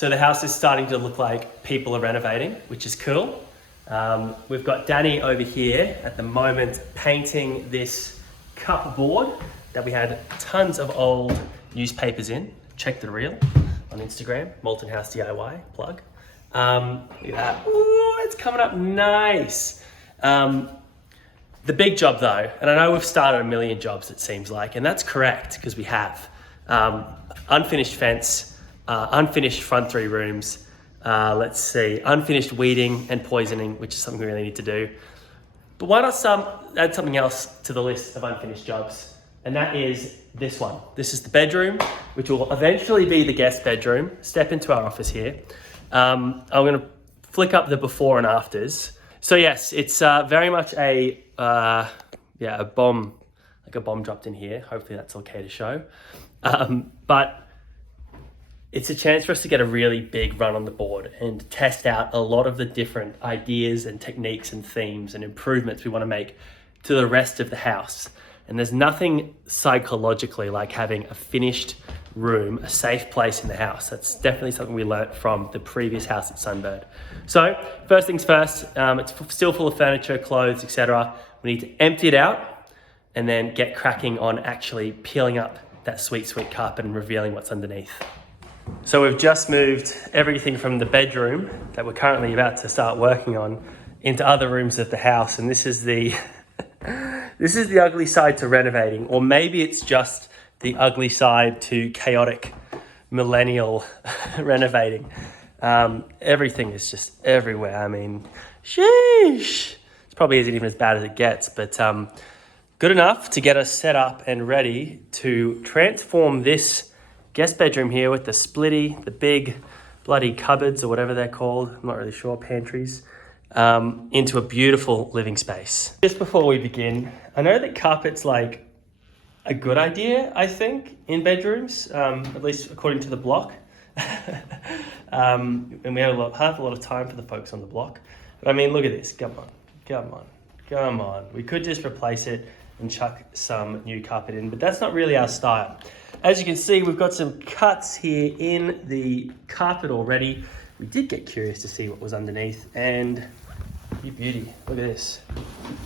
So the house is starting to look like people are renovating, which is cool. We've got Dani over here at the moment painting this cupboard that we had tons of old newspapers in. Check the reel on Instagram, Molten House DIY, plug. Look at that, ooh, it's coming up nice. The big job though, and I know we've started a million jobs it seems like, and that's correct because we have. Unfinished fence, unfinished front 3 rooms, let's see, unfinished weeding and poisoning, which is something we really need to do. But why not add something else to the list of unfinished jobs? And that is this one. This is the bedroom, which will eventually be the guest bedroom. Step into our office here. I'm gonna flick up the before and afters. So yes, it's very much a bomb, like a bomb dropped in here. Hopefully that's okay to show. But it's a chance for us to get a really big run on the board and test out a lot of the different ideas and techniques and themes and improvements we want to make to the rest of the house. And there's nothing psychologically like having a finished room, a safe place in the house. That's definitely something we learnt from the previous house at Sunbird. So first things first, it's still full of furniture, clothes, etc. We need to empty it out and then get cracking on actually peeling up that sweet, sweet carpet and revealing what's underneath. So we've just moved everything from the bedroom that we're currently about to start working on into other rooms of the house. And this is the, this is the ugly side to renovating, or maybe it's just the ugly side to chaotic millennial renovating. Everything is just everywhere. I mean, sheesh. It probably isn't even as bad as it gets, but good enough to get us set up and ready to transform this guest bedroom here with the splitty, the big bloody cupboards or whatever they're called, I'm not really sure, pantries, into a beautiful living space. Just before we begin, I know that carpet's like a good idea, I think, in bedrooms, at least according to the block. And we have a lot of time for the folks on the block. But I mean, look at this, come on. We could just replace it and chuck some new carpet in, but that's not really our style. As you can see, we've got some cuts here in the carpet already. We did get curious to see what was underneath, and you beauty, look at this.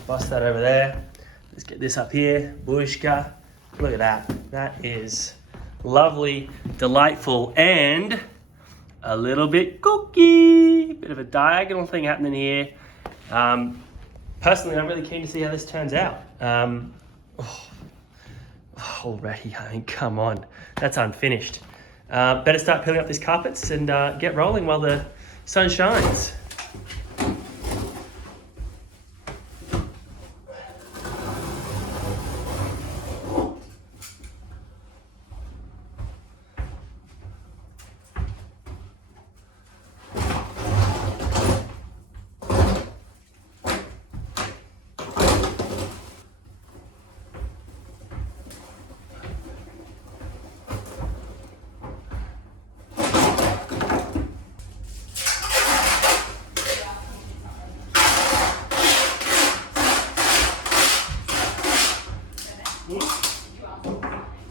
Bust that over there. Let's get this up here, bushka. Look at that. That is lovely, delightful, and a little bit kooky. Bit of a diagonal thing happening here. Personally, I'm really keen to see how this turns out. Already, I mean, come on, that's unfinished. Better start peeling up these carpets and get rolling while the sun shines.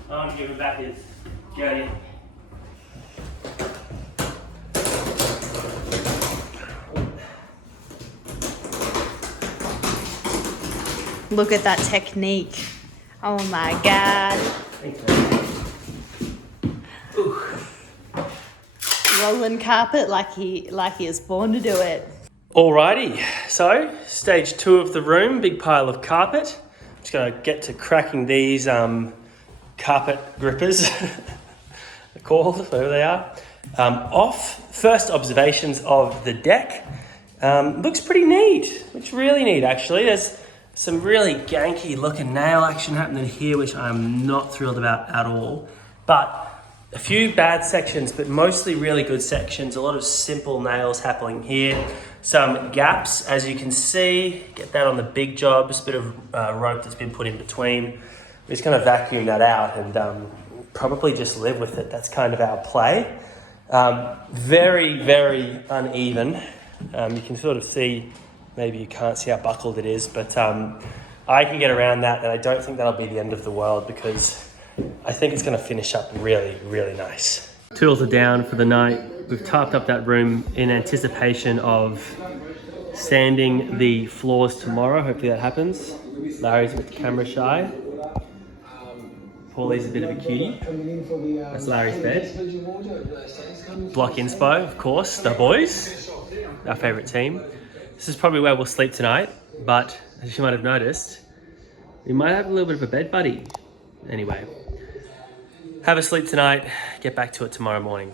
I'm gonna give it back his journey. Look at that technique. Oh my God. Rolling carpet like he is born to do it. Alrighty, so stage 2 of the room, big pile of carpet. I'm just gonna get to cracking these carpet grippers, they're called, whatever they are, off. First observations of the deck. Looks pretty neat, looks really neat actually. There's some really ganky looking nail action happening here, which I'm not thrilled about at all. But a few bad sections, but mostly really good sections. A lot of simple nails happening here. Some gaps, as you can see, get that on the big jobs, bit of rope that's been put in between. We're just gonna vacuum that out and probably just live with it. That's kind of our play. Very, very uneven. You can sort of see, maybe you can't see how buckled it is, but I can get around that, and I don't think that'll be the end of the world because I think it's gonna finish up really, really nice. Tools are down for the night. we've tarped up that room in anticipation of sanding the floors tomorrow. Hopefully that happens. Larry's a bit camera shy. Paulie's a bit of a cutie. That's Larry's bed. Block inspo, of course, the boys, our favourite team. This is probably where we'll sleep tonight, but as you might have noticed, we might have a little bit of a bed buddy. Anyway, have a sleep tonight, get back to it tomorrow morning.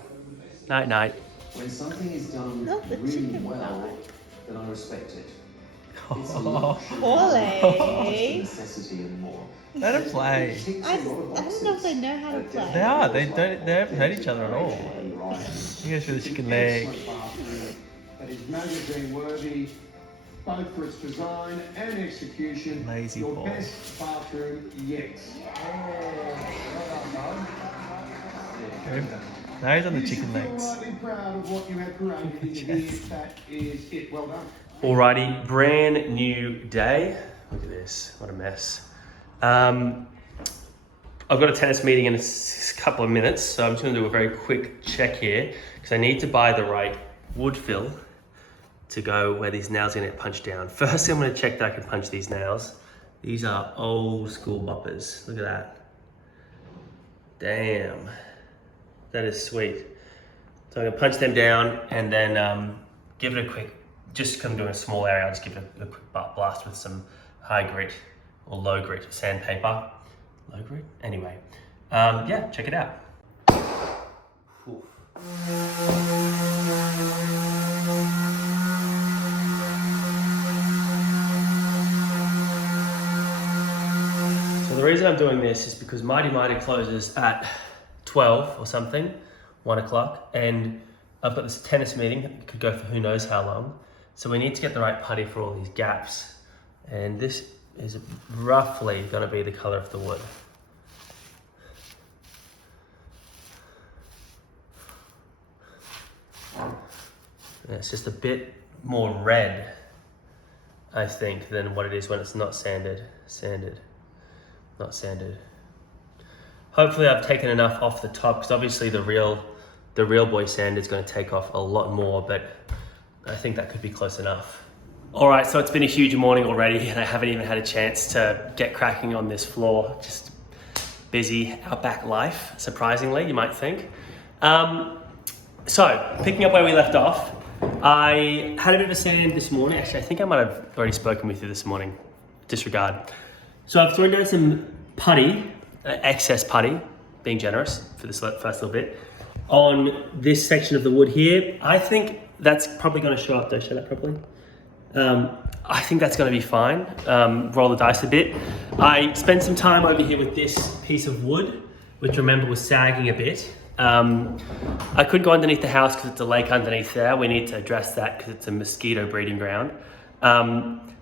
Night, night. When something is done really well, then I respect it. It's a luxury. Paulie. Necessity and more. Let them play. I don't know if they know how to play. They are. They haven't hurt each other at all. He goes for the chicken leg. That is magazine worthy, both for its design and execution. Lazy Your ball. best bathroom yet. Okay. Now he's on the chicken legs. Slightly proud of what you have created in here. That is it. Well done. Alrighty, brand new day. Look at this, what a mess. I've got a tennis meeting in a couple of minutes, so I'm just gonna do a very quick check here because I need to buy the right wood fill to go where these nails are gonna get punched down. First, I'm gonna check that I can punch these nails. These are old school boppers. Look at that. Damn, that is sweet. So I'm gonna punch them down and then give it a quick, just come doing a small area, I'll just give it a quick blast with some high grit or low grit sandpaper. Low grit? Anyway, yeah, check it out. Oof. So the reason I'm doing this is because Mighty closes at 12 or something, 1 o'clock, and I've got this tennis meeting that could go for who knows how long. So we need to get the right putty for all these gaps. And this is roughly gonna be the color of the wood. And it's just a bit more red, I think, than what it is when it's not sanded. Not sanded. Hopefully I've taken enough off the top, because obviously the real boy sand is going to take off a lot more, but I think that could be close enough. All right, so it's been a huge morning already and I haven't even had a chance to get cracking on this floor. Just busy outback life, surprisingly, you might think. So picking up where we left off, I had a bit of a sand this morning. Actually, I think I might have already spoken with you this morning. Disregard. So I've thrown down some putty, excess putty, being generous for this first little bit, on this section of the wood here. I think that's probably going to show up. Do I show that properly? I think that's going to be fine. Roll the dice a bit. I spent some time over here with this piece of wood, which remember was sagging a bit. I couldn't go underneath the house because it's a lake underneath there. We need to address that because it's a mosquito breeding ground.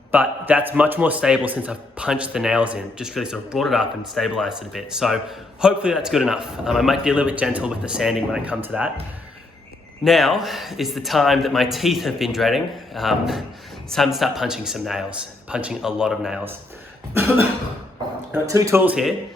But that's much more stable since I've punched the nails in, just really sort of brought it up and stabilized it a bit. So hopefully that's good enough. I might be a little bit gentle with the sanding when I come to that. Now is the time that my teeth have been dreading. It's time to start punching some nails, punching a lot of nails. I've got two tools here.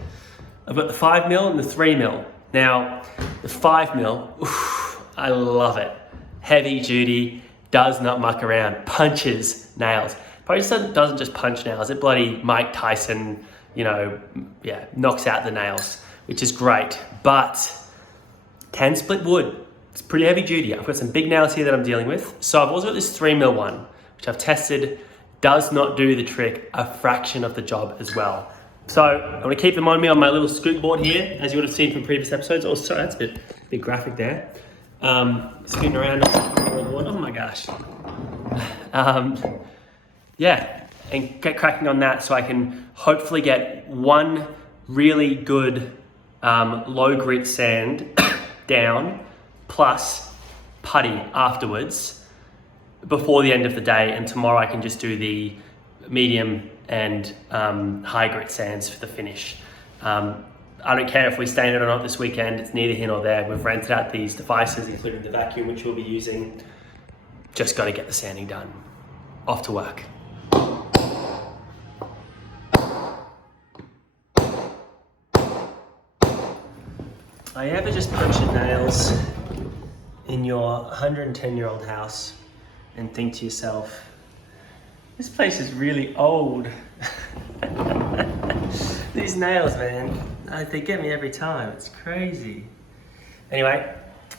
I've got the 5mm and the 3mm. Now, the 5mm, I love it. Heavy duty, does not muck around, punches nails. Probably just doesn't just punch nails, it bloody Mike Tyson, knocks out the nails, which is great, but can split wood. It's pretty heavy duty. I've got some big nails here that I'm dealing with. So I've also got this 3mm one, which I've tested, does not do the trick, a fraction of the job as well. So I'm gonna keep them on me on my little scoop board here, as you would have seen from previous episodes. Oh, sorry, that's a bit graphic there. Scooting around, oh my gosh. Yeah, and get cracking on that so I can hopefully get one really good low grit sand down plus putty afterwards before the end of the day, and tomorrow I can just do the medium and high grit sands for the finish. I don't care if we stain it or not this weekend, it's neither here nor there. We've rented out these devices, including the vacuum, which we'll be using. Just gotta get the sanding done. Off to work. I ever just punch your nails in your 110-year-old house and think to yourself, this place is really old. These nails, man, they get me every time. It's crazy. Anyway,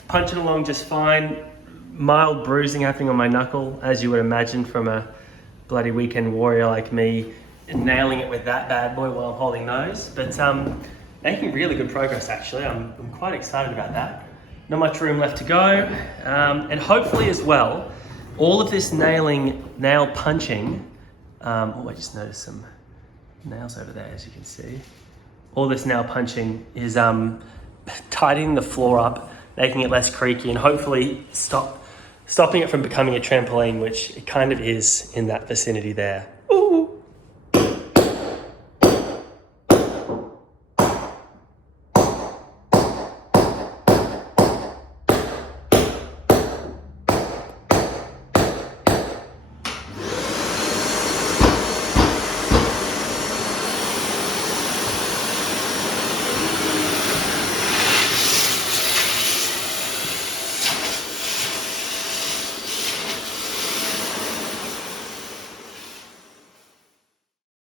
punching along just fine. Mild bruising happening on my knuckle, as you would imagine from a bloody weekend warrior like me, nailing it with that bad boy while I'm holding those. But making really good progress, actually. I'm quite excited about that. Not much room left to go. And hopefully as well, all of this nail punching, oh, I just noticed some nails over there, as you can see. All this nail punching is tidying the floor up, making it less creaky, and hopefully stopping it from becoming a trampoline, which it kind of is in that vicinity there. Ooh.